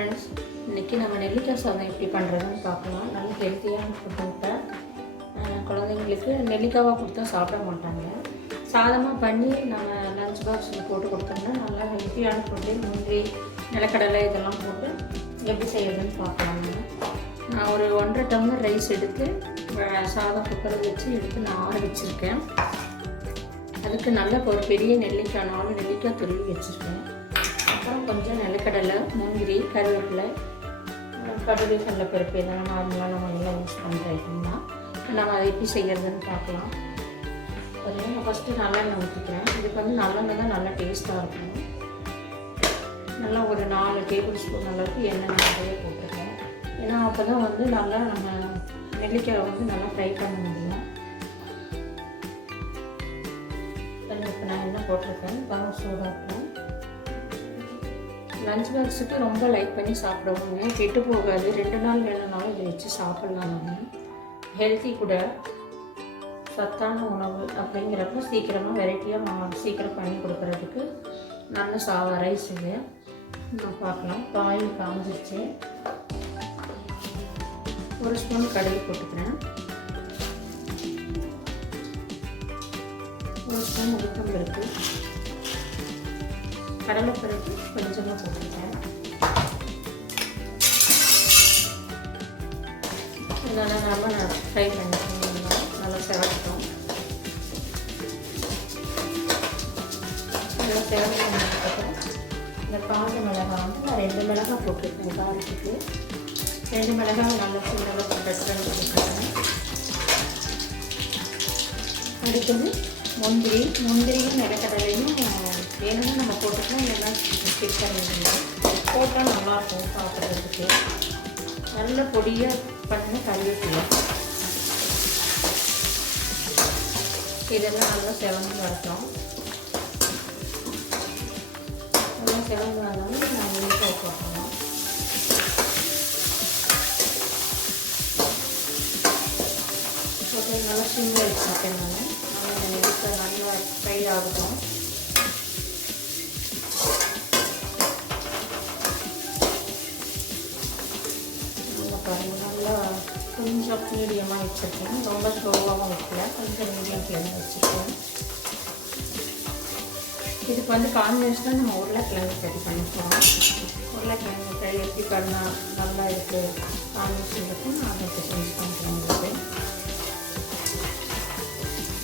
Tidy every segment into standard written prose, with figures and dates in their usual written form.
Friends, இன்றைக்கி நம்ம நெல்லிக்காய் சாதம் எப்படி பண்ணுறதுன்னு பார்க்கலாம். நல்ல ஹெல்த்தியான ஃபுட்டு விட்டா குழந்தைங்களுக்கு நெல்லிக்காவாக கொடுத்தா சாப்பிட மாட்டாங்க. சாதமாக பண்ணி நம்ம லஞ்ச் பாக்ஸில் போட்டு கொடுத்தோம்னா நல்லா ஹெல்த்தியான ஃபுட்டு. முந்திரி, நிலக்கடலை இதெல்லாம் போட்டு எப்படி செய்யறதுன்னு பார்க்கலாங்க. நான் ஒரு 1.5 டம்ளர் ரைஸ் எடுத்து சாதம் குக்கரில் வச்சு எடுத்து நான் ஆற வச்சுருக்கேன். அதுக்கு நல்ல ஒரு பெரிய நெல்லிக்காய் 4 நெல்லிக்காய் துருவி வச்சுருக்கேன். அப்புறம் கொஞ்சம் நிலக்கடலை, முந்திரி, கருவேப்பிலை, கடுகு, கடலைப்பருப்பு இதெல்லாம் நார்மலாக நம்ம நல்லா யூஸ் பண்ணுற ஐட்டம் தான். நம்ம அதை எப்படி செய்கிறதுன்னு பார்க்கலாம். நான் ஃபஸ்ட்டு நல்லெண்ணெய் ஊற்றிக்கிறேன். இதுக்கு வந்து நல்லெண்ணெய் தான் நல்லா டேஸ்ட்டாக இருக்கும். நல்லா ஒரு 4 டேபிள் ஸ்பூன் அளவுக்கு எண்ணெய் நிறைய போட்டிருக்கேன். ஏன்னா அப்போ தான் வந்து நல்லா நம்ம நெல்லிக்காயை வந்து நல்லா ஃப்ரை பண்ண முடியும். இப்போ நான் எண்ணெய் போட்டிருக்கேன். பழம் சூடாக லஞ்ச் பாக்ஸுக்கு ரொம்ப லைக் பண்ணி சாப்பிடுவோங்க. கெட்டு போகாது. 2 நாள் வேணும்னாலும் இதை வச்சு சாப்பிட்லாம். நம்ம ஹெல்த்தி கூட, சத்தான உணவு அப்படிங்கிறப்ப சீக்கிரமாக வெரைட்டியாக சீக்கிரம் பண்ணி கொடுக்குறதுக்கு நல்ல ரைஸ் இது. நான் பார்க்கலாம். ஆயில் காஞ்சிருச்சு. 1 ஸ்பூன் கடுகு போட்டுக்கிறேன். 1 ஸ்பூன் உளுத்தம்பருப்பு, கடலைப்பருப்பு கொஞ்சமாக போட்டுருக்கேன். இதெல்லாம் நம்ம ஃப்ரை பண்ணிக்கணும். நல்லா செவக்கட்டும். நல்லா செவக்கணும். இந்த காஞ்ச மிளகாய் வந்து நான் 2 மிளகாய் போட்டிருக்கேன். காரத்துக்கு 2 மிளகாய் நல்லா சின்னதாக கட் பண்ணி போட்டுருக்கேன். அடுத்தது முந்திரியும் நிலக்கடலையும் வேணும்னா நம்ம போட்டுக்கலாம். இல்லைன்னா ஸ்கிப் பண்ணிடலாம். போட்டால் நல்லாயிருக்கும் சாப்பிட்றதுக்கு. நல்ல பொடியாக பண்ண கருவேப்பிலை இதெல்லாம் நல்லா செவந்து வரட்டும். நல்லா செவந்து வந்தாலும் நான் நெல்லிக்காய் போட்டலாம். போட்டு நல்லா சிம்மில் வச்சுருக்கேன். நான் நல்லா நெல்லிக்காய் நல்லா ஃப்ரை ஆகட்டும். நல்லா கொஞ்சம் மீடியமாக வச்சுருக்கேன். ரொம்ப ஸ்லோவாகவும் வைக்கல. கொஞ்சம் மீடியம் ஃப்ளேமில் வச்சுருக்கேன். இதுக்கு வந்து காம்பினேஷனாக நம்ம உருளைக்கிழங்கு சரி பண்ணிக்கலாம். உருளைக்கிழங்கு ஃப்ரை எப்படி பண்ணால் நல்லா இருக்குது காம்பினேஷன் இருக்கும். நான் அதை செஞ்சு பண்ணுறேன் உங்களுக்கு.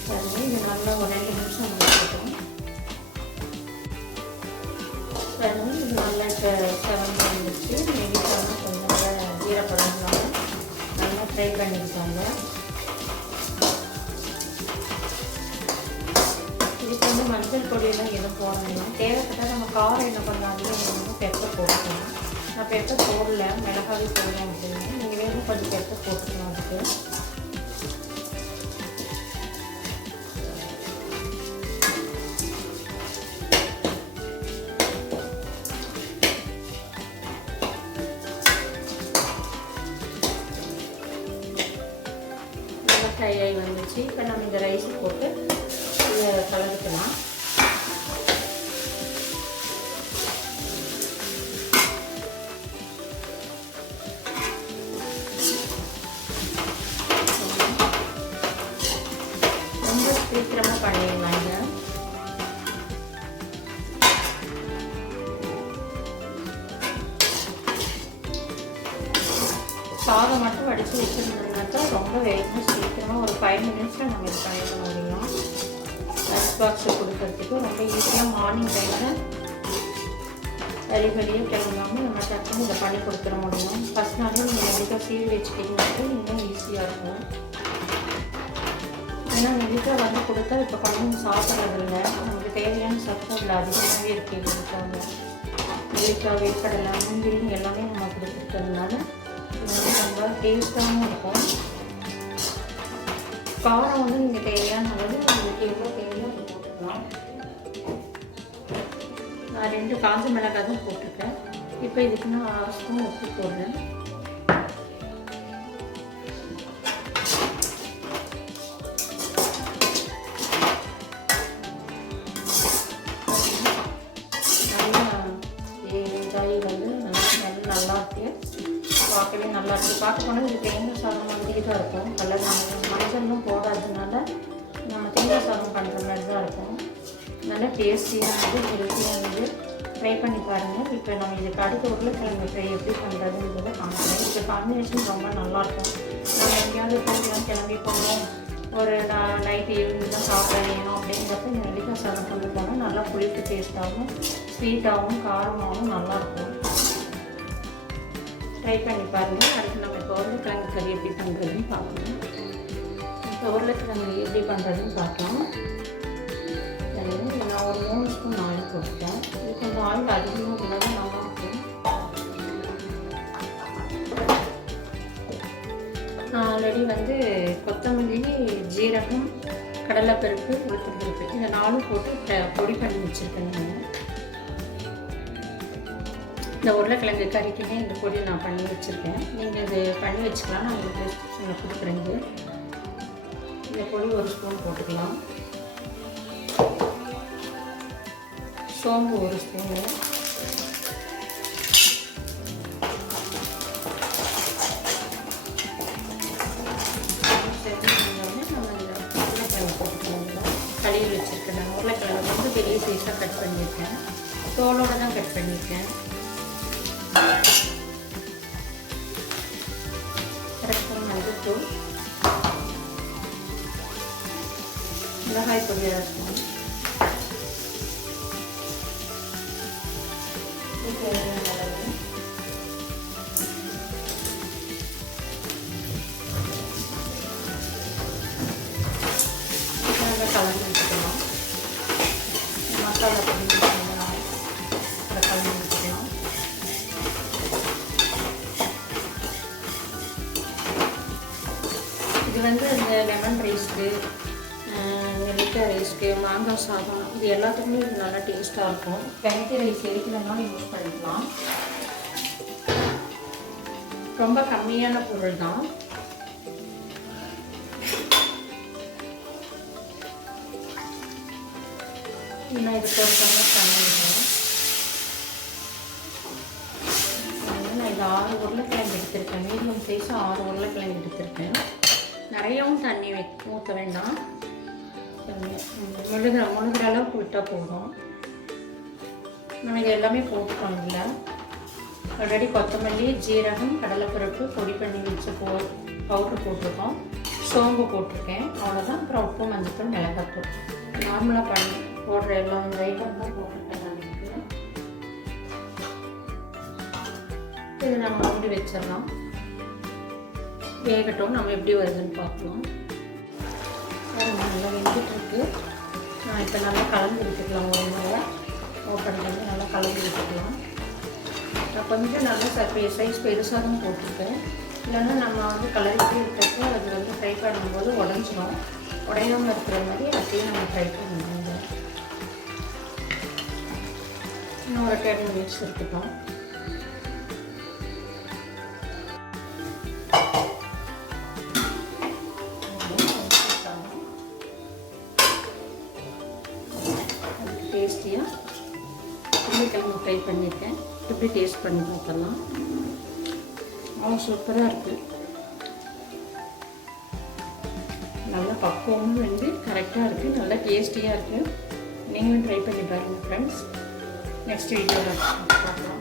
சரி, இது நல்லா ஒரு 2 நிமிஷம் வச்சுருக்கோம். சரி, இது நல்லா செவந்து வந்துச்சு. நெல்லிக்காய் கொஞ்சம் ஈரப்படலாம் நல்லா ஃப்ரை பண்ணிக்கிட்டாங்க. இதுக்கு வந்து மஞ்சள் பொடியெல்லாம் எதுவும் போடணும். தேவைப்பட்டால் நம்ம காரம் என்ன பண்ணாலும் பெப்பர் போட்டுக்கலாம். நான் பெப்பர் போடல, மிளகாவே போடலாம் அப்படின்னு. நீங்கள் வேணும் கொஞ்சம் பெப்பர் போட்டுக்கலாம். அதுக்கு ஃப்ரை ஆகி வந்துச்சு. இப்போ நம்ம இந்த ரைஸ் போட்டு கலந்துக்கலாம். ரொம்ப சீக்கிரமாக பண்ணிடலாங்க. சாதம் மட்டும் வடித்து வச்சுருந்தோம்னாக்கா ரொம்ப வேகமாக சீக்கிரமாக ஒரு 5 மினிட்ஸில் நம்ம இது பண்ணிட முடியும். லஞ்ச் பாக்ஸை கொடுக்கறதுக்கு ரொம்ப ஈஸியாக மார்னிங் டைமில் வெளியாக கிளம்பாமல் நம்ம டக்குன்னு இதை பண்ணி கொடுத்துட முடியும். ஃபஸ்ட் நாளே நீங்கள் நெல்லிக்காய் சீவி வச்சுக்கிட்டீங்கன்னா இன்னும் ஈஸியாக இருக்கும். ஏன்னா நெல்லிக்காய் வந்து கொடுத்தா இப்போ குழந்தைங்க சாப்பிட்றதில்ல. நமக்கு தேவையான சத்து அதில் அதிகமாகவே இருக்குது. நெல்லிக்காய், வேர்க்கடலை, முந்திரி எல்லாமே நம்ம கொடுத்துருக்கிறதுனால ரொம்ப டேஸ்ட்டாகவும் இருக்கும். காரம் வந்து நீங்கள் தேவையான அளவு உங்களுக்கு எவ்வளோ தேவையோ அதை போட்டுக்கலாம். நான் 2 காஞ்ச மிளகாய் தான் போட்டிருக்கேன். இப்போ இதுக்கு நான் 1/2 ஸ்பூன் உப்பு போடுறேன். நல்லா பார்க்கவே நல்லாயிருக்கு. பார்க்க போனால் இது தேங்காய் சாதம் மாதிரி தான் இருக்கும். கலர் மஞ்சளும் போடாததுனால நம்ம தேங்காய் சாதம் பண்ணுற மாதிரி தான் இருக்கும். நல்லா டேஸ்டியானது, ஹெல்த்தியானது. ட்ரை பண்ணி பாருங்கள். இப்போ நம்ம இதுக்கு அடுத்த உருளைக்கிழங்கு ஃப்ரை எப்படி பண்ணுறதுன்றதை காமிக்கிறேன். இப்போ காம்பினேஷன் ரொம்ப நல்லாயிருக்கும். நம்ம எங்கேயாவது டூர்லாம் கிளம்பி போகணும், ஒரு நைட் ஈவினிங் தான் சாப்பிட வேணும் அப்படிங்கிறப்ப இந்த நெல்லிக்காய் சாதம் கொண்டு போனால் நல்லா புளிப்பு டேஸ்ட்டாகவும் ஸ்வீட்டாகவும் காரமாகவும் நல்லாயிருக்கும். ட்ரை பண்ணி பாருங்கள். அடுத்து நம்ம இப்போ உருளைக்கிழங்கு கறி எப்படி பண்ணுறதுன்னு பார்க்கணும். இப்போ உருளைக்கிழங்கு எப்படி பண்ணுறதுன்னு பார்க்கலாம். நான் ஒரு 3 ஸ்பூன் ஆயில் போட்டுட்டேன். இது கொஞ்சம் ஆயில் அதிகமாக இருந்தால் தான் நல்லாயிருக்கும். நான் ஆல்ரெடி கொத்தமல்லி, ஜீரகம், கடலைப்பருப்பு, உளுத்தம்பருப்பு இந்த 4 போட்டு பொடி பண்ணி வச்சுருக்கேன். இந்த உருளைக்கிழங்கு கறிக்குமே இந்த பொடியை நான் பண்ணி வச்சுருக்கேன். நீங்கள் இது பண்ணி வச்சுக்கலாம். நான் உங்களுக்கு டிஸ்கிரிப்ஷனில் கொடுக்குறேங்க. இந்த பொடி 1 ஸ்பூன் போட்டுக்கலாம். சோம்பு 1 ஸ்பூனு, கழுவி வச்சுருக்கேன். நான் உருளைக்கிழங்கு பெரிய சைஸாக கட் பண்ணியிருக்கேன். தோலோடு தான் கட் பண்ணியிருக்கேன். மஞ்சள், மிளகாய் பொடி 1 ஸ்பூன், கலந்து வச்சுக்கலாம். மசாலா பொடி கலந்து வச்சுக்கலாம். இது இந்த லெமன் ரைஸ்க்கு, நெல்லிக்காய் ரைஸ்க்கு, மாங்காய் சாதம் இது எல்லாத்துக்குமே இது நல்லா டேஸ்ட்டாக இருக்கும். வெரைட்டி ரைஸ் எதுக்குனாலும் யூஸ் பண்ணிக்கலாம். ரொம்ப கம்மியான பொருள் தான். நான் இது போட்டாமல் பண்ணிடுறேன். நான் இது 6 உருளைக்கிழங்கு எடுத்திருக்கேன். மீடியம் சைஸ் 6 உருளைக்கிழங்கு எடுத்திருக்கேன். நிறையாவும் தண்ணி ஊற்ற வேண்டாம். முழுகிற அளவுக்கு விட்டால் போதும். நம்ம இது எல்லாமே போட்டுக்கோங்க. இல்லை ஆல்ரெடி கொத்தமல்லி, ஜீரகம், கடலைப்பருப்பு பொடி பண்ணி வச்சு பவுட்ரு போட்டிருக்கோம். சோம்பு போட்டிருக்கேன். அவ்வளோதான். அப்புறம் உப்பு, மஞ்சள், மிளகாத்தூள் நார்மலாக பண்ணி போடுற எல்லா ஐட்டம் தான் போட்டிருக்கேன். இது நம்ம மூடி வச்சிடலாம். வேகட்டும். நம்ம எப்படி வருதுன்னு பார்க்கலாம். நல்லா வெந்துட்டுருக்கு. நான் இப்போ நல்லா கலந்து விட்டுக்கலாம். ஒரு முறை ஓப்பன் பண்ணி நல்லா கலந்து விட்டுக்கலாம். நான் கொஞ்சம் நல்லா சைஸ் பெருசாக தான் போட்டிருக்கேன். இல்லைன்னா நம்ம கலரிட்டே இருக்கிறப்போ அது ஃப்ரை பண்ணும்போது உடஞ்சிடும். உடையாமல் இருக்கிற மாதிரி அப்படியே நம்ம ஃப்ரை பண்ணுவோங்க. இன்னும் ஒரு 10 மினிட்ஸ் இருக்கட்டும். டேஸ்டியாக உருளைக்கிழங்கு ஃப்ரை பண்ணியிருக்கேன். இப்படி டேஸ்ட் பண்ணி பார்க்கலாம். சூப்பராக இருக்குது. நல்லா பக்குவமும் கரெக்டாக இருக்குது. நல்லா டேஸ்டியாக இருக்குது. நீங்களும் ட்ரை பண்ணி பாருங்கள் ஃப்ரெண்ட்ஸ். நெக்ஸ்ட் வீடியோவில் பார்க்கலாம்.